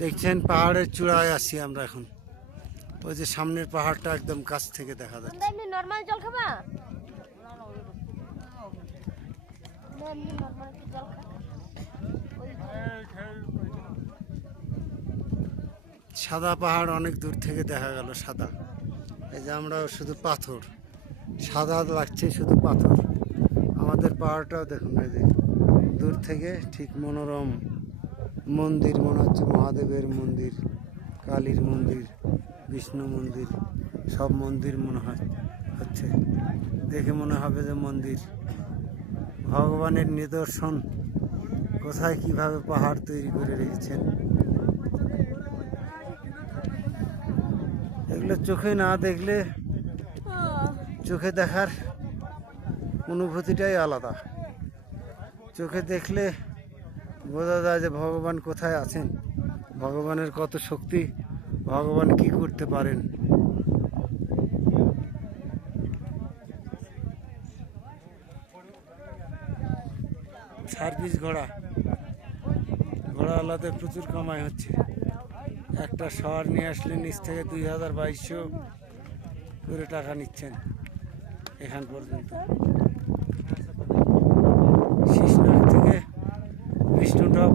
দেখছেন পাহাড়ের চূড়ায় আছি আমরা এখন। ওই যে সামনের পাহাড়টা একদম কাছ থেকে দেখা যাচ্ছে। নরমাল জল খাবা? এমনি নরমাল জল খাবা? সাদা পাহাড় অনেক দূর থেকে দেখা গেল, সাদা। এই যে আমরা শুধু পাথর, সাদা লাগছে শুধু পাথর। আমাদের পাহাড়টাও দেখুন, এই যে দূর থেকে ঠিক মনোরম মন্দির মনে হচ্ছে, মহাদেবের মন্দির, কালীর মন্দির, বিষ্ণু মন্দির, সব মন্দির মনে হচ্ছে। দেখে মনে হবে যে মন্দির, ভগবানের নিদর্শন। কোথায় কিভাবে পাহাড় তৈরি করে রেখেছেন, এগুলো চোখে না দেখলে, চোখে দেখার অনুভূতিটাই আলাদা। চোখে দেখলে বোঝা যায় যে ভগবান কোথায় আছেন, ভগবানের কত শক্তি, ভগবান কি করতে পারেন। সার্ভিস ঘোড়াওয়ালাদের প্রচুর কামাই হচ্ছে। একটা শহর নিয়ে আসলে নিচ থেকে 2000-2200 করে টাকা নিচ্ছেন এখান পর্যন্ত। শিশনাথ থেকে বিষ্ণুটপ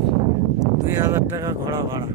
2000 টাকা ঘোড়া ভাড়া।